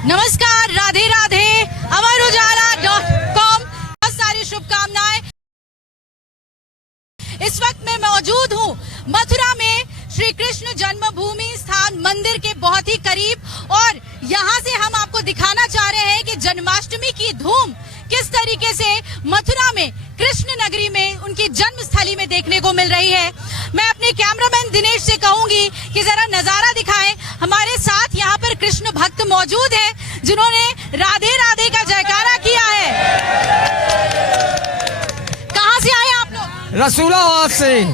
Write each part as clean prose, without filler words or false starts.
नमस्कार, राधे राधे, अमरउजाला.com, बहुत सारी शुभकामनाएं। इस वक्त मैं मौजूद हूँ मथुरा में श्री कृष्ण जन्मभूमि स्थान मंदिर के बहुत ही करीब और यहाँ से हम आपको दिखाना चाह रहे हैं कि जन्माष्टमी की धूम किस तरीके से मथुरा में कृष्ण नगरी में उनकी जन्मस्थली में देखने को मिल रही है। मैं अपने कैमरामैन दिनेश से कहूंगी कि जरा नजारा दिखाएं। हमारे साथ यहाँ पर कृष्ण भक्त मौजूद हैं जिन्होंने राधे राधे का जयकारा किया है। कहाँ से आए आप लोग? रसूलाबाद से।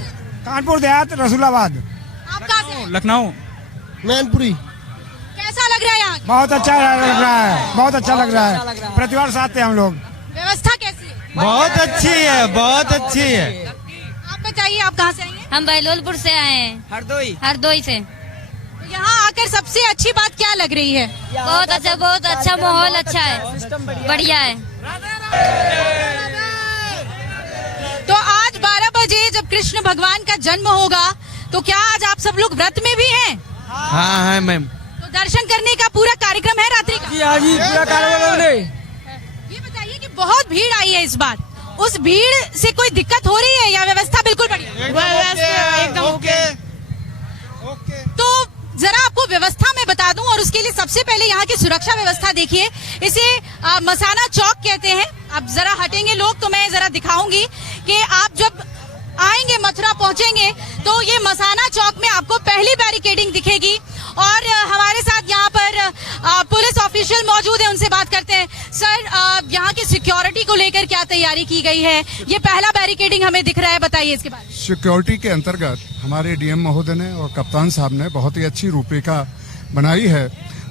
कानपुर देहात, रसूलाबाद। आप कहाँ से? लखनऊ। मैनपुरी। कैसा लग रहा है यहाँ? बहुत अच्छा लग रहा है, बहुत अच्छा लग रहा है। प्रतिवर्ष आते हैं हम लोग। व्यवस्था कैसी है? बहुत अच्छी है, बहुत अच्छी है। आप बताइए, आप कहाँ से आए हैं? हम बहलोलपुर से आए हैं। हरदोई से। तो यहाँ आकर सबसे अच्छी बात क्या लग रही है? बहुत अच्छा माहौल अच्छा है, बढ़िया है। तो आज 12 बजे जब कृष्ण भगवान का जन्म होगा तो क्या आज आप सब लोग व्रत में भी हैं? हाँ है मैम। तो दर्शन करने का पूरा कार्यक्रम है रात्रि का? जी पूरा कार्यक्रम। ये बताइए कि बहुत भीड़ आई है इस बार, उस भीड़ से कोई दिक्कत हो रही है या व्यवस्था बिल्कुल बढ़िया? एकदम ओके। तो जरा आपको व्यवस्था में बता दूं और उसके लिए सबसे पहले यहाँ की सुरक्षा व्यवस्था देखिए। इसे मसाना चौक कहते हैं। अब जरा हटेंगे लोग तो मैं जरा दिखाऊंगी कि आप जब आएंगे मथुरा पहुंचेंगे तो ये मसाना चौक में आपको पहली बैरिकेडिंग दिखेगी और हमारे साथ यहाँ पर पुलिस ऑफिशियल मौजूद है, उनसे बात करते हैं। सर, यहाँ की सिक्योरिटी को लेकर क्या तैयारी की गई है? ये पहला बैरिकेडिंग हमें दिख रहा है, बताइए इसके बारे में। सिक्योरिटी के अंतर्गत हमारे डीएम महोदय ने और कप्तान साहब ने बहुत ही अच्छी रूपरेखा बनाई है।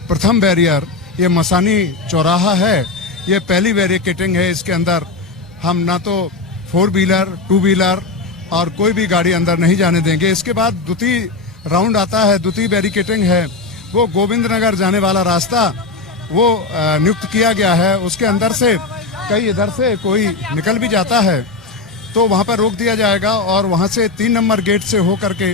प्रथम बैरियर ये मसानी चौराहा है, ये पहली बैरिकेडिंग है। इसके अंदर हम ना तो 4 व्हीलर 2 व्हीलर और कोई भी गाड़ी अंदर नहीं जाने देंगे। इसके बाद द्वितीय राउंड आता है, द्वितीय बैरिकेडिंग है, वो गोविंद नगर जाने वाला रास्ता वो नियुक्त किया गया है। उसके अंदर से कई इधर से कोई निकल भी जाता है तो वहां पर रोक दिया जाएगा और वहां से 3 नंबर गेट से होकर के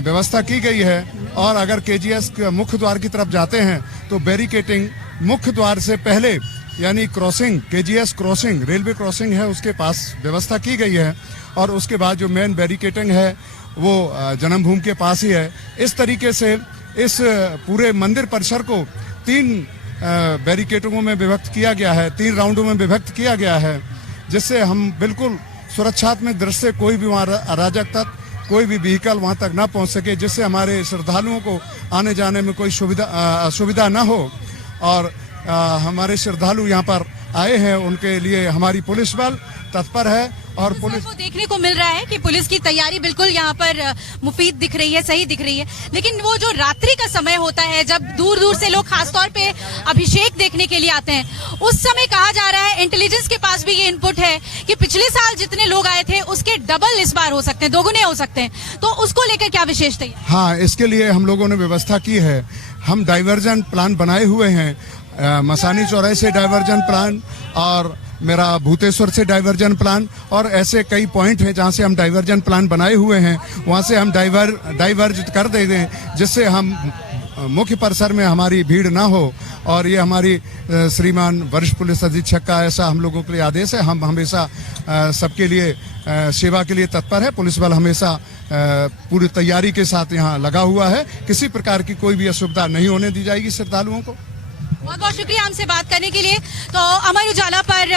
व्यवस्था की गई है। और अगर केजीएस मुख्य द्वार की तरफ जाते हैं तो बैरिकेडिंग मुख्य द्वार से पहले यानी crossing, KGS crossing, railway crossing है, उसके पास व्यवस्था की गई है। और उसके बाद जो मेन बैरिकेडिंग है वो जन्मभूमि के पास ही है। इस तरीके से इस पूरे मंदिर परिसर को 3 बैरिकेडिंगों में विभक्त किया गया है, 3 राउंडों में विभक्त किया गया है, जिससे हम बिल्कुल सुरक्षात्मक दृष्टि से कोई भी वहाँ अराजक तत्व, कोई भी व्हीकल वहाँ तक ना पहुँच सके, जिससे हमारे श्रद्धालुओं को आने जाने में कोई असुविधा ना हो। और हमारे श्रद्धालु यहाँ पर आए हैं, उनके लिए हमारी पुलिस बल तत्पर है। और पुलिस को देखने को मिल रहा है कि पुलिस की तैयारी बिल्कुल यहाँ पर मुफीद दिख रही है, सही दिख रही है। लेकिन वो जो रात्रि का समय होता है जब दूर दूर से लोग खासतौर पे अभिषेक देखने के लिए आते हैं, उस समय कहा जा रहा है, इंटेलिजेंस के पास भी ये इनपुट है कि पिछले साल जितने लोग आए थे उसके डबल इस बार हो सकते हैं, दोगुने हो सकते हैं। तो उसको लेकर क्या विशेष तैयारी? हाँ, इसके लिए हम लोगों ने व्यवस्था की है। हम डाइवर्जन प्लान बनाए हुए हैं, मसानी चौराहे से डाइवर्जन प्लान और मेरा भूतेश्वर से डाइवर्जन प्लान, और ऐसे कई पॉइंट हैं जहां से हम डाइवर्जन प्लान बनाए हुए हैं। वहां से हम डाइवर्ज कर दे दें जिससे हम मुख्य परिसर में हमारी भीड़ ना हो। और ये हमारी श्रीमान वरिष्ठ पुलिस अधीक्षक का ऐसा हम लोगों के लिए आदेश है। हम हमेशा सबके लिए सेवा के लिए तत्पर है। पुलिस बल हमेशा पूरी तैयारी के साथ यहाँ लगा हुआ है। किसी प्रकार की कोई भी असुविधा नहीं होने दी जाएगी श्रद्धालुओं को। बहुत बहुत शुक्रिया हमसे बात करने के लिए। तो अमर उजाला पर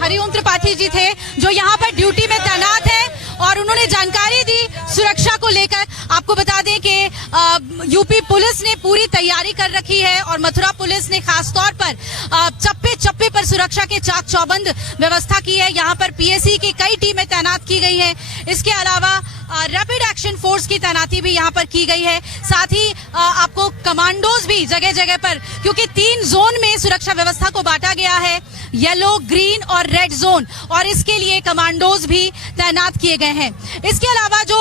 हरिओम त्रिपाठी जी थे जो यहाँ पर ड्यूटी में तैनात हैं और उन्होंने जानकारी दी सुरक्षा को लेकर। आपको बता दें कि यूपी पुलिस ने पूरी तैयारी कर रखी है और मथुरा पुलिस ने खास तौर पर चप्पे चप्पे पर सुरक्षा के चाक चौबंद व्यवस्था की है। यहाँ पर पीएसी की कई टीमें तैनात की गई हैं। इसके अलावा रैपिड एक्शन फोर्स की तैनाती भी यहाँ पर की गई है। साथ ही आपको कमांडोज भी जगह जगह पर, क्योंकि 3 जोन में सुरक्षा व्यवस्था को बांटा गया है, येलो, ग्रीन और रेड जोन, और इसके लिए कमांडोज भी तैनात किए गए हैं। इसके अलावा जो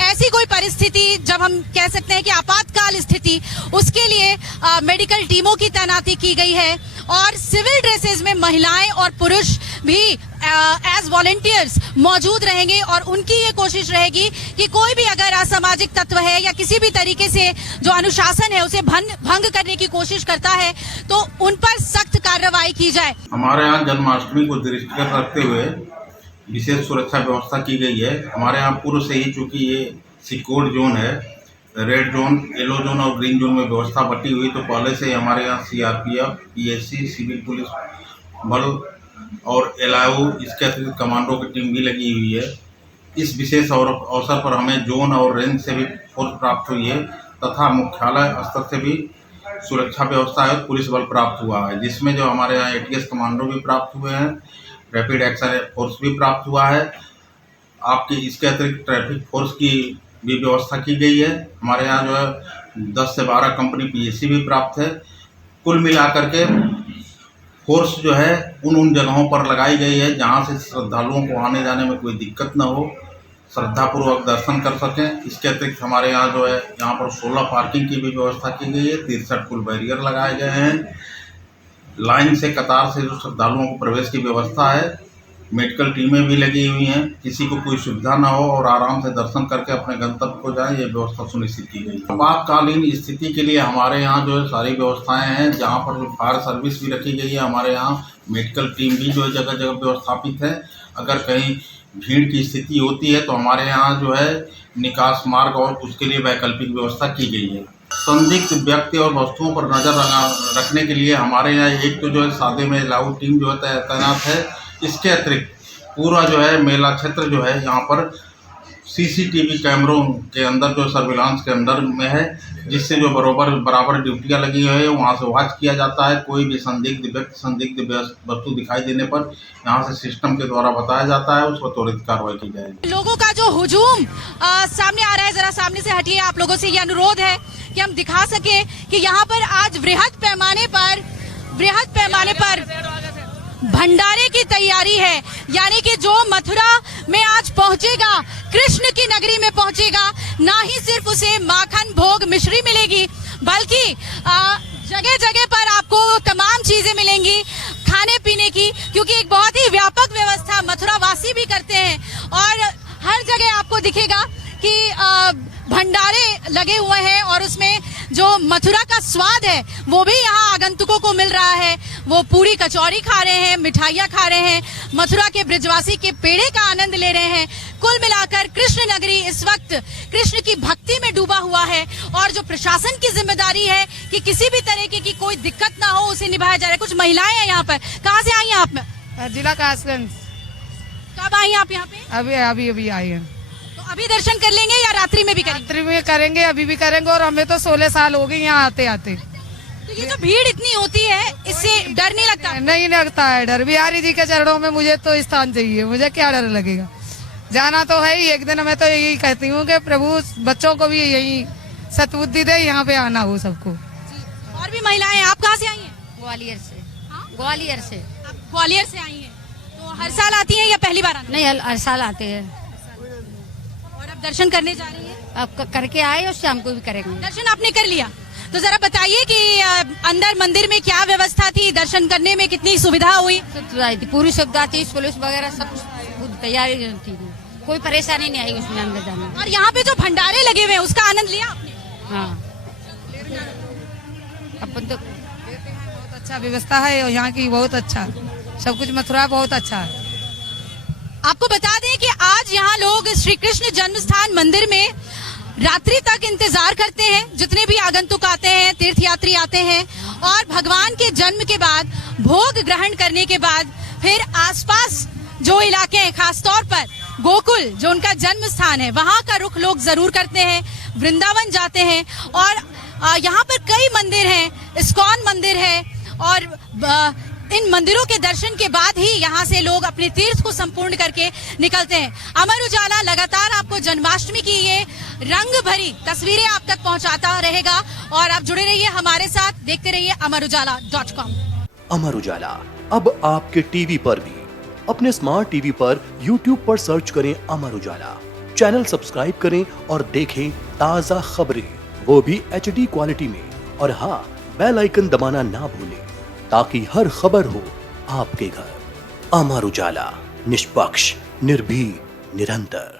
ऐसी कोई परिस्थिति जब हम कह सकते हैं कि आपातकाल स्थिति, उसके लिए मेडिकल टीमों की तैनाती की गई है और सिविल ड्रेसेस में महिलाएं और पुरुष भी एज वॉलंटियर्स मौजूद रहेंगे और उनकी ये कोशिश रहेगी कि कोई भी अगर असामाजिक तत्व है या किसी भी तरीके से जो अनुशासन है उसे भंग करने की कोशिश करता है तो उन पर सख्त कार्रवाई की जाए। हमारे यहाँ जन्माष्टमी को दृष्टिगत रखते हुए विशेष सुरक्षा व्यवस्था की गई है। हमारे यहाँ पूर्व से ही चूंकि ये सिक्योर्ड जोन है, रेड जोन, येलो जोन और ग्रीन जोन में व्यवस्था बटी हुई, तो पहले से ही हमारे यहाँ सीआरपीएफ, पीएससी, सिविल पुलिस बल और एलआईओ, इसके अतिरिक्त कमांडो की टीम भी लगी हुई है। इस विशेष अवसर पर हमें जोन और रेंज से भी फोर्स प्राप्त हुई है तथा मुख्यालय स्तर से भी सुरक्षा व्यवस्था है, पुलिस बल प्राप्त हुआ है, जिसमें जो हमारे यहाँ एटीएस कमांडो भी प्राप्त हुए हैं, रैपिड एक्शन फोर्स भी प्राप्त हुआ है। आपकी इसके अतिरिक्त ट्रैफिक फोर्स की भी व्यवस्था की गई है। हमारे यहाँ जो है 10 से 12 कंपनी पीएससी भी प्राप्त है। कुल मिलाकर के फोर्स जो है उन जगहों पर लगाई गई है जहाँ से श्रद्धालुओं को आने जाने में कोई दिक्कत न हो, श्रद्धापूर्वक दर्शन कर सकें। इसके अतिरिक्त हमारे यहाँ जो है यहाँ पर 16 पार्किंग की भी व्यवस्था की गई है, 63 पुल बैरियर लगाए गए हैं, लाइन से कतार से जो श्रद्धालुओं को प्रवेश की व्यवस्था है, मेडिकल टीमें भी लगी हुई हैं, किसी को कोई सुविधा ना हो और आराम से दर्शन करके अपने गंतव्य को जाए, ये व्यवस्था सुनिश्चित की गई। आपातकालीन स्थिति के लिए हमारे यहाँ जो है सारी व्यवस्थाएं हैं, जहाँ पर जो फायर सर्विस भी रखी गई है, हमारे यहाँ मेडिकल टीम भी जो है जगह जगह व्यवस्थापित है। अगर कहीं भीड़ की स्थिति होती है तो हमारे यहाँ जो है निकास मार्ग और उसके लिए वैकल्पिक व्यवस्था की गई है। संदिग्ध व्यक्ति और वस्तुओं पर नजर रखने के लिए हमारे यहाँ एक तो जो है सादे में एलआईओ टीम जो है तैनात है। इसके अतिरिक्त पूरा जो है मेला क्षेत्र जो है यहाँ पर सीसीटीवी कैमरों के अंदर जो सर्विलांस के अंदर में है, जिससे जो बराबर ड्यूटियाँ लगी हुई है, वहाँ से वॉच किया जाता है। कोई भी संदिग्ध व्यक्ति, संदिग्ध वस्तु दिखाई देने पर यहाँ से सिस्टम के द्वारा बताया जाता है, उस पर त्वरित कार्रवाई की जाएगी। लोगों का जो हुजूम सामने आ रहा है, जरा सामने से हटिए। आप लोगों से ये अनुरोध है कि हम दिखा सके कि यहाँ पर आज वृहद पैमाने पर भंडारे की तैयारी है, यानी कि जो मथुरा में आज पहुंचेगा, कृष्ण की नगरी में पहुंचेगा, ना ही सिर्फ उसे माखन, भोग, मिश्री मिलेगी, बल्कि जगह जगह पर आपको तमाम चीजें मिलेंगी खाने पीने की, क्योंकि एक बहुत ही व्यापक व्यवस्था मथुरा वासी भी करते हैं। और हर जगह आपको दिखेगा कि भंडारे लगे हुए हैं और उसमें जो मथुरा का स्वाद है वो भी यहाँ आगंतुकों को मिल रहा है। वो पूरी कचौरी खा रहे हैं, मिठाइयाँ खा रहे हैं, मथुरा के ब्रजवासी के पेड़े का आनंद ले रहे हैं। कुल मिलाकर कृष्ण नगरी इस वक्त कृष्ण की भक्ति में डूबा हुआ है और जो प्रशासन की जिम्मेदारी है कि किसी भी तरीके की कोई दिक्कत ना हो, उसे निभाया जा रहा है। कुछ महिलाएं हैं यहाँ पर। कहाँ से आई हैं आप? जिला कासगंज। कब आई आप यहाँ पे? अभी आई हैं। तो अभी दर्शन कर लेंगे या रात्रि में भी करेंगे? रात्रि में करेंगे, अभी भी करेंगे। और हमें तो 16 साल हो गए यहाँ आते आते। तो ये जो भीड़ इतनी होती है, इससे डर नहीं लगता? नहीं लगता है डर। बिहारी जी के चरणों में मुझे तो स्थान चाहिए, मुझे क्या डर लगेगा। जाना तो है ही एक दिन। मैं तो यही कहती हूँ कि प्रभु बच्चों को भी यही सतबुद्धि दे, यहाँ पे आना हो सबको। और भी महिलाएं, आप कहाँ से आई हैं? ग्वालियर से। हाँ? ग्वालियर से। आप ग्वालियर से आई हैं, तो हर साल आती हैं या पहली बार आना? नहीं, हर साल आते हैं। और अब दर्शन करने जा रही हैं? अब करके आए और शाम को भी करेंगे। दर्शन आपने कर लिया, तो जरा बताइए कि अंदर मंदिर में क्या व्यवस्था थी, दर्शन करने में कितनी सुविधा हुई? पूरी सुविधा थी, पुलिस वगैरह सब तैयारी थी, कोई परेशानी नहीं आई उसमें अंदर जाने। और यहाँ पे जो भंडारे लगे हुए हैं उसका आनंद लिया आपने? हाँ, अपन तो बहुत अच्छा व्यवस्था है और यहाँ की बहुत अच्छा सब कुछ। मथुरा बहुत अच्छा है। आपको बता दें कि आज यहाँ लोग श्री कृष्ण जन्म स्थान मंदिर में रात्रि तक इंतजार करते हैं। जितने भी आगंतुक आते हैं, तीर्थयात्री आते हैं, और भगवान के जन्म के बाद भोग ग्रहण करने के बाद फिर आसपास जो इलाके हैं, खासतौर पर गोकुल जो उनका जन्म स्थान है, वहां का रुख लोग जरूर करते हैं, वृंदावन जाते हैं। और यहाँ पर कई मंदिर हैं, इस्कॉन मंदिर है, और इन मंदिरों के दर्शन के बाद ही यहाँ से लोग अपने तीर्थ को संपूर्ण करके निकलते हैं। अमर उजाला लगातार आपको जन्माष्टमी की ये रंग भरी तस्वीरें आप तक पहुँचाता रहेगा, और आप जुड़े रहिए हमारे साथ, देखते रहिए अमरउजाला.com। अमर उजाला अब आपके टीवी पर भी। अपने स्मार्ट टीवी पर YouTube पर सर्च करें अमर उजाला, चैनल सब्सक्राइब करें और देखें ताज़ा खबरें, वो भी HD क्वालिटी में। और हाँ, बेल आइकन दबाना ना भूलें ताकि हर खबर हो आपके घर। अमर उजाला। निष्पक्ष, निर्भीक, निरंतर।